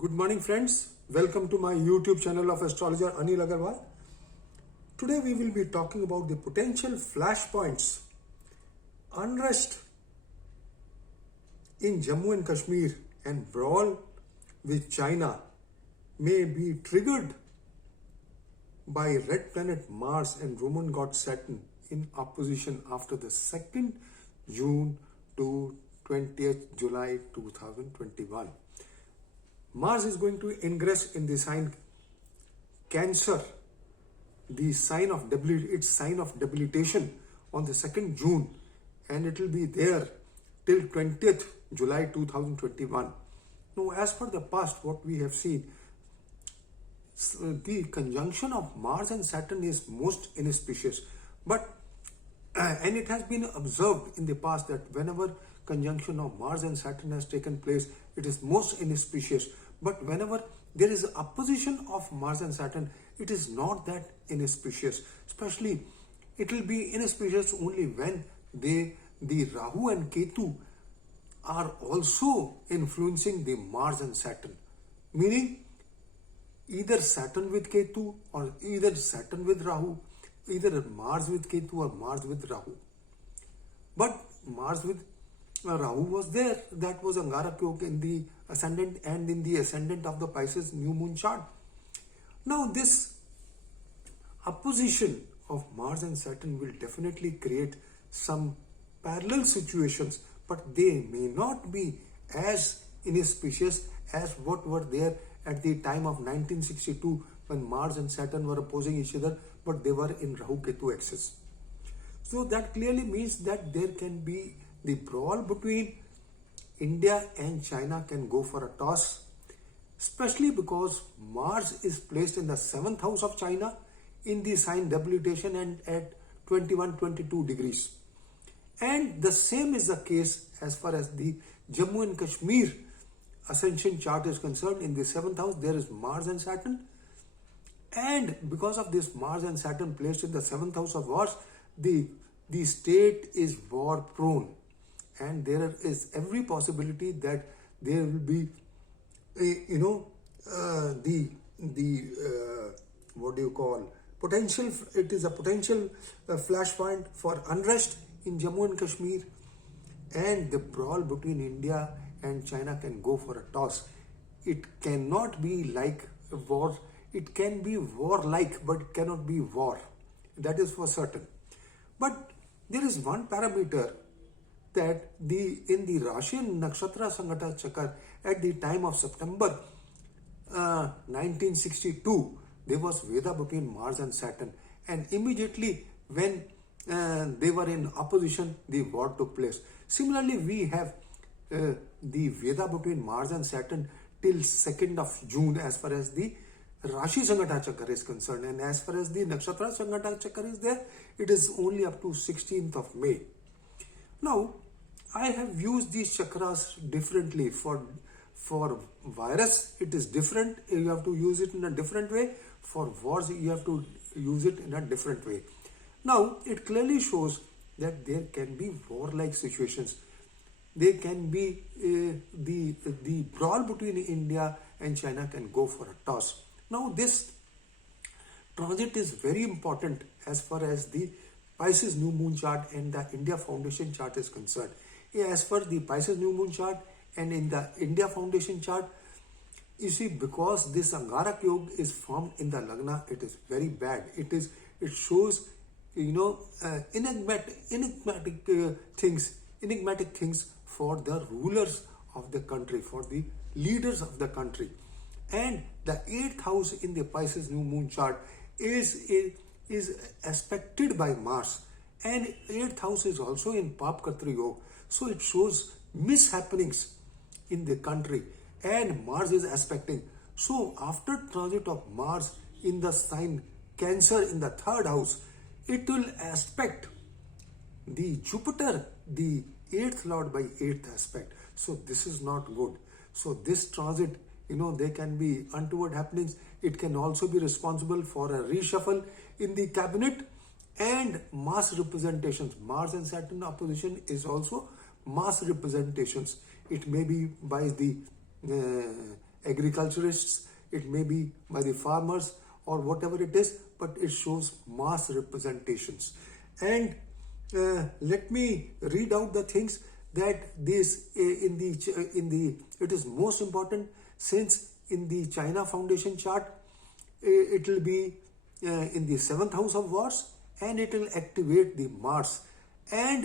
Good morning, friends. Welcome to my YouTube channel of astrologer Anil Agarwal. Today we will be talking about the potential flashpoints, unrest in Jammu and Kashmir, and brawl with China may be triggered by red planet Mars and Roman god Saturn in opposition after the 2nd June to 20th July 2021. Mars is going to ingress in the sign Cancer, the sign of its sign of debilitation on the 2nd June, and it will be there till 20th July 2021. Now, as per the past, what we have seen, the conjunction of Mars and Saturn is most inauspicious, but and it has been observed in the past that whenever conjunction of Mars and Saturn has taken place, it is most inauspicious. But whenever there is opposition of Mars and Saturn, it is not that inauspicious. Especially, it will be inauspicious only when the Rahu and Ketu are also influencing the Mars and Saturn. Meaning, either Saturn with Ketu or either Saturn with Rahu, either Mars with Ketu or Mars with Rahu. But Mars with Rahu was there. That was Angarak Yoga in the ascendant and in the ascendant of the Pisces new moon chart. Now this opposition of Mars and Saturn will definitely create some parallel situations, but they may not be as inauspicious as what were there at the time of 1962 when Mars and Saturn were opposing each other, but they were in Rahu-Ketu axis. So that clearly means that there can be the brawl between India and China can go for a toss, especially because Mars is placed in the 7th house of China in the sign debilitation and at 21-22 degrees. And the same is the case as far as the Jammu and Kashmir ascension chart is concerned. In the 7th house, there is Mars and Saturn. And because of this Mars and Saturn placed in the 7th house of wars, the state is war prone. And there is every possibility that there will be, what do you call, potential, it is a potential flashpoint for unrest in Jammu and Kashmir, and the brawl between India and China can go for a toss. It cannot be like a war. It can be war-like, but it cannot be war. That is for certain. But there is one parameter that in the Rashi and Nakshatra Sanghata Chakra at the time of September 1962, there was Veda between Mars and Saturn, and immediately when they were in opposition, the war took place. Similarly, we have the Veda between Mars and Saturn till 2nd of June as far as the Rashi Sanghata Chakra is concerned, and as far as the Nakshatra Sanghata Chakra is there, it is only up to 16th of May. Now, I have used these chakras differently. For virus, it is different. You have to use it in a different way. For wars, you have to use it in a different way. Now, it clearly shows that there can be war-like situations. There can be the brawl between India and China can go for a toss. Now, this transit is very important as far as the Pisces new moon chart and the India foundation chart is concerned. As for the Pisces new moon chart and in the India foundation chart, you see, because this Angarak Yoga is formed in the Lagna, it is very bad. It shows, enigmatic things for the rulers of the country, for the leaders of the country. And the 8th house in the Pisces new moon chart is aspected by Mars, and 8th house is also in Papkatra Yoga. So it shows mishappenings in the country, and Mars is aspecting. So after transit of Mars in the sign Cancer in the 3rd house, it will aspect the Jupiter, the 8th lord by 8th aspect. So this is not good. So this transit, there can be untoward happenings. It can also be responsible for a reshuffle in the cabinet and mass representations. Mars and Saturn opposition is also mass representations. It may be by the agriculturists, it may be by the farmers or whatever it is, but it shows mass representations. And let me read out the things that this it is most important, since in the China Foundation chart it will be in the 7th house of wars, and it will activate the Mars, and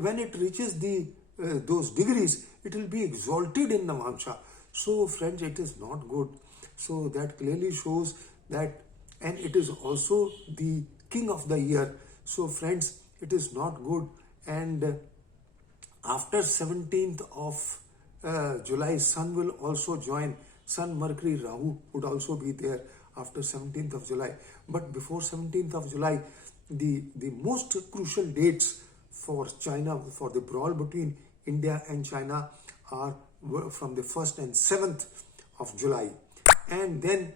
when it reaches the those degrees, it will be exalted in Navamsha. So friends, it is not good. So that clearly shows that, and it is also the king of the year. So friends, it is not good. And after 17th of July, Sun will also join. Sun, Mercury, Rahu would also be there after 17th of July. But before 17th of July, the most crucial dates for China, for the brawl between India and China, are from the 1st and 7th of July. And then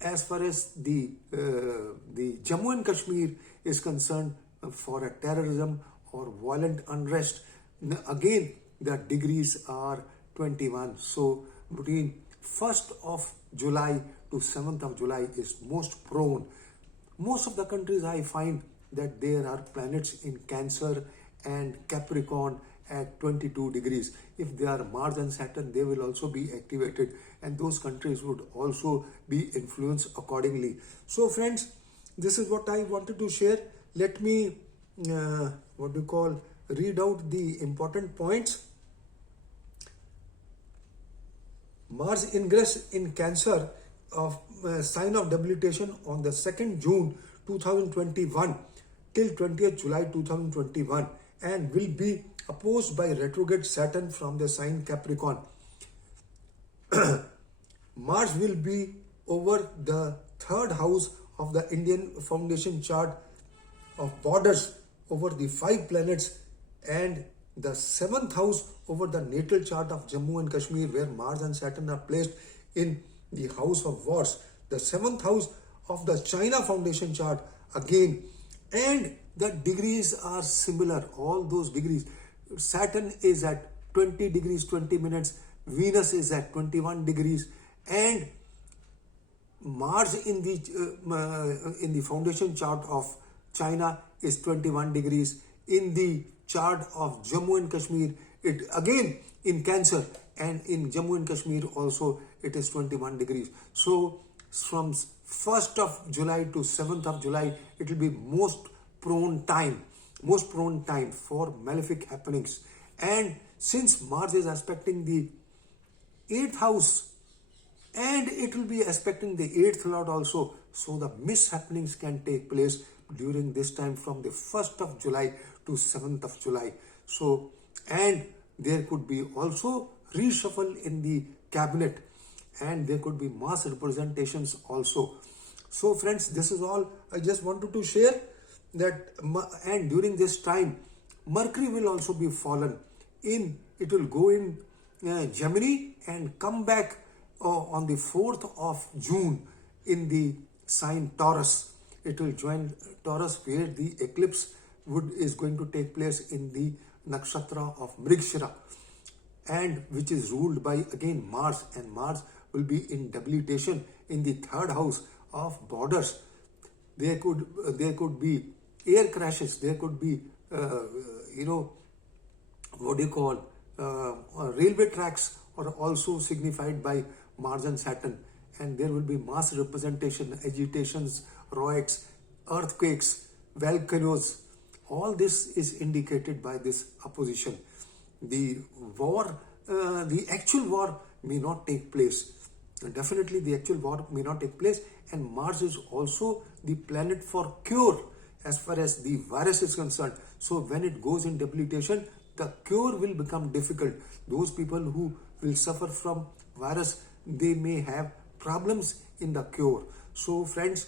as far as the Jammu and Kashmir is concerned, for a terrorism or violent unrest, again the degrees are 21. So between 1st of July to 7th of July is most prone. Most of the countries, I find that there are planets in Cancer and Capricorn at 22 degrees. If they are Mars and Saturn, they will also be activated, and those countries would also be influenced accordingly. So friends, this is what I wanted to share. Let me read out the important points. Mars ingress in Cancer of sign of debilitation on the 2nd June 2021 till 20th July 2021, and will be opposed by retrograde Saturn from the sign Capricorn. Mars will be over the 3rd house of the Indian Foundation chart of borders over the 5 planets, and the 7th house over the natal chart of Jammu and Kashmir, where Mars and Saturn are placed in the house of wars. The 7th house of the China Foundation chart again, and the degrees are similar, all those degrees. Saturn is at 20 degrees 20 minutes, Venus is at 21 degrees, and Mars in the foundation chart of China is 21 degrees. In the chart of Jammu and Kashmir, it again in Cancer, and in Jammu and Kashmir also it is 21 degrees. So from 1st of July to 7th of July, it will be most prone time for malefic happenings. And since Mars is aspecting the 8th house, and it will be aspecting the 8th lord also, so the mishappenings can take place during this time from the 1st of July to 7th of July. So, and there could be also reshuffle in the cabinet, and there could be mass representations also. So friends, this is all I just wanted to share, that, and during this time Mercury will also be fallen in, it will go in Gemini and come back on the 4th of June in the sign Taurus. It will join Taurus, where the eclipse is going to take place in the nakshatra of Mrigshira, and which is ruled by again Mars, and Mars will be in debilitation in the 3rd house of borders. There could be air crashes, there could be railway tracks are also signified by Mars and Saturn, and there will be mass representation, agitations, riots, earthquakes, volcanoes. All this is indicated by this opposition. The war, the actual war may not take place. Definitely the actual war may not take place, and Mars is also the planet for cure as far as the virus is concerned. So when it goes in debilitation, the cure will become difficult. Those people who will suffer from virus, they may have problems in the cure. So friends,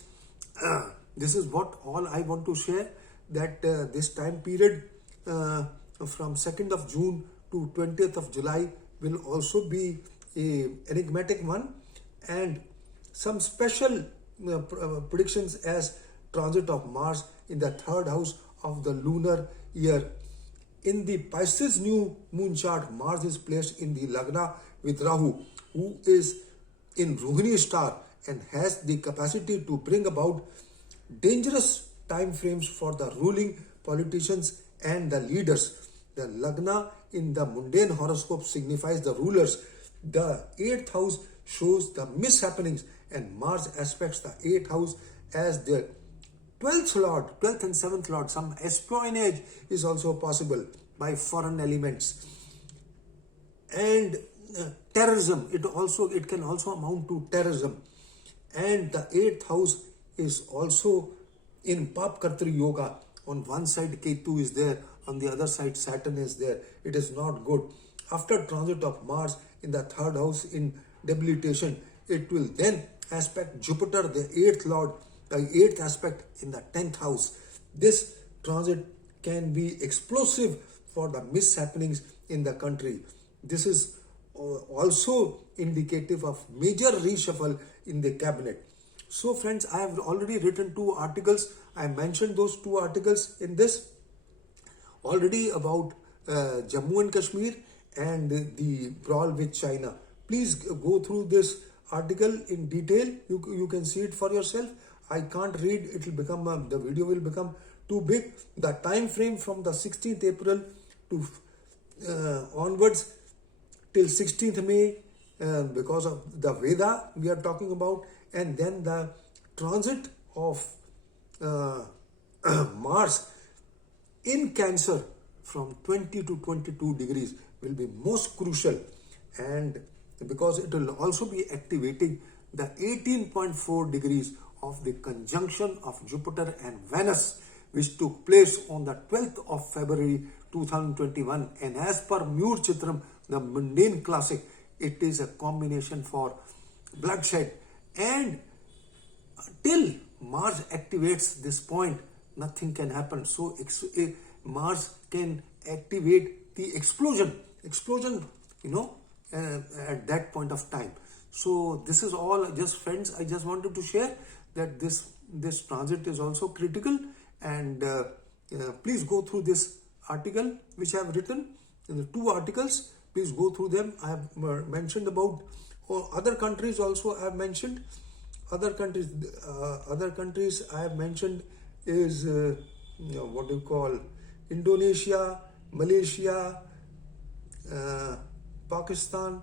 this is what all I want to share, that this time period from 2nd of June to 20th of July will also be a enigmatic one, and some special predictions as transit of Mars in the 3rd house of the lunar year. In the Pisces new moon chart, Mars is placed in the Lagna with Rahu, who is in Rohini star and has the capacity to bring about dangerous time frames for the ruling politicians and the leaders. The Lagna in the mundane horoscope signifies the rulers. The 8th house shows the mishappenings, and Mars aspects the 8th house as their 12th lord, 12th and 7th lord. Some espionage is also possible by foreign elements. And terrorism, it can also amount to terrorism. And the 8th house is also in Pap Kartri Yoga. On one side Ketu is there, on the other side Saturn is there. It is not good. After transit of Mars in the 3rd house in debilitation, it will then aspect Jupiter, the 8th lord, the 8th aspect in the 10th house. This transit can be explosive for the mishappenings in the country. This is also indicative of major reshuffle in the cabinet. So friends, I have already written 2 articles. I mentioned those 2 articles in this already about Jammu and Kashmir and the brawl with China. Please go through this article in detail. You can see it for yourself. I can't read. It will become the video will become too big. The time frame from the 16th April to onwards till 16th May, because of the Veda we are talking about, and then the transit of Mars in Cancer from 20 to 22 degrees will be most crucial, and because it will also be activating the 18.4 degrees of the conjunction of Jupiter and Venus, which took place on the 12th of February 2021. And as per Mur Chitram, the mundane classic, it is a combination for bloodshed. And till Mars activates this point, nothing can happen. So Mars can activate the explosion, at that point of time. So this is all, just friends, I just wanted to share that this transit is also critical. And please go through this article which I have written, in the 2 articles. Please go through them. I have mentioned about other countries also. I have mentioned other countries. Other countries I have mentioned is what do you call, Indonesia, Malaysia, Pakistan,